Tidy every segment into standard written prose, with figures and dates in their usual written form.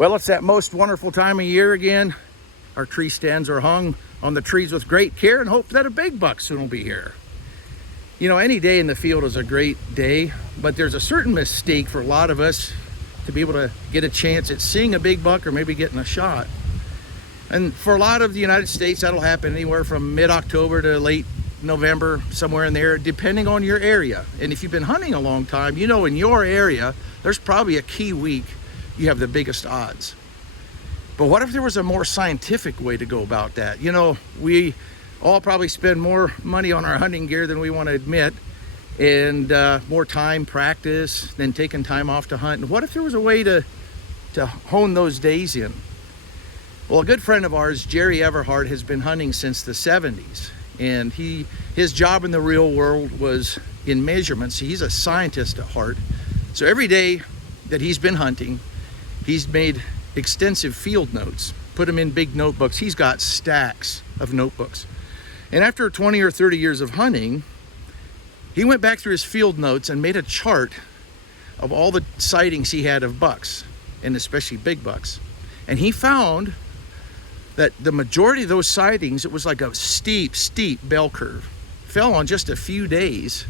Well, it's that most wonderful time of year again. Our tree stands are hung on the trees with great care and hope that a big buck soon will be here. You know, any day in the field is a great day, but there's a certain mistake for a lot of us to be able to get a chance at seeing a big buck or maybe getting a shot. And for a lot of the United States, that'll happen anywhere from mid-October to late November, somewhere in there, depending on your area. And if you've been hunting a long time, you know in your area, there's probably a key week you have the biggest odds. But what if there was a more scientific way to go about that? You know, we all probably spend more money on our hunting gear than we want to admit, and more time, practice, than taking time off to hunt. And what if there was a way to hone those days in? Well, a good friend of ours, Jerry Everhart, has been hunting since the 70s. And his job in the real world was in measurements. He's a scientist at heart. So every day that he's been hunting, he's made extensive field notes, put them in big notebooks. He's got stacks of notebooks. And after 20 or 30 years of hunting, he went back through his field notes and made a chart of all the sightings he had of bucks, and especially big bucks. And he found that the majority of those sightings, it was like a steep bell curve, fell on just a few days.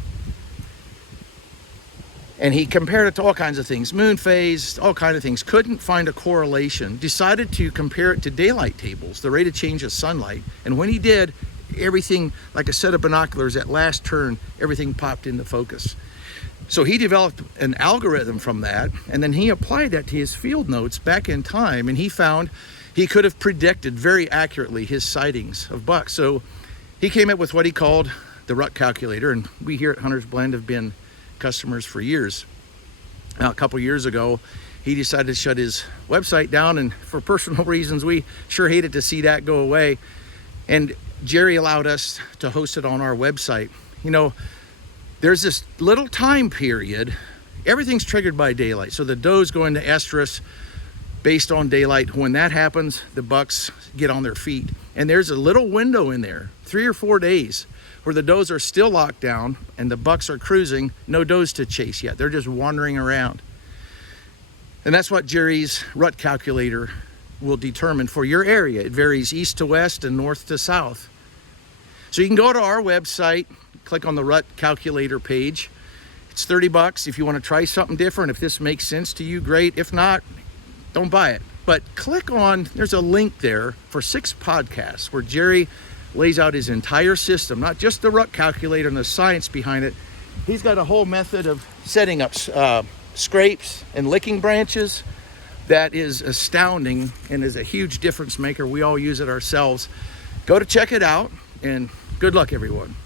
And he compared it to all kinds of things, moon phase, all kinds of things, couldn't find a correlation, decided to compare it to daylight tables, the rate of change of sunlight. And when he did, everything, like a set of binoculars at last turn, everything popped into focus. So he developed an algorithm from that, and then he applied that to his field notes back in time, and he found he could have predicted very accurately his sightings of bucks. So he came up with what he called the Rut Calculator, and we here at Hunter's Blend have been customers for years. Now, a couple years ago, he decided to shut his website down, and for personal reasons, we sure hated to see that go away. And Jerry allowed us to host it on our website. You know, there's this little time period, everything's triggered by daylight. So the does go into estrus based on daylight. When that happens, the bucks get on their feet. And there's a little window in there, 3 or 4 days, where the does are still locked down and the bucks are cruising, no does to chase yet. They're just wandering around. And that's what Jerry's Rut Calculator will determine for your area. It varies east to west and north to south. So you can go to our website, click on the Rut Calculator page. It's $30 if you want to try something different. If this makes sense to you, great. If not, don't buy it. But click on, there's a link there for 6 podcasts where Jerry lays out his entire system, not just the Rut Calculator and the science behind it. He's got a whole method of setting up scrapes and licking branches that is astounding and is a huge difference maker. We all use it ourselves. Go to check it out, and good luck, everyone.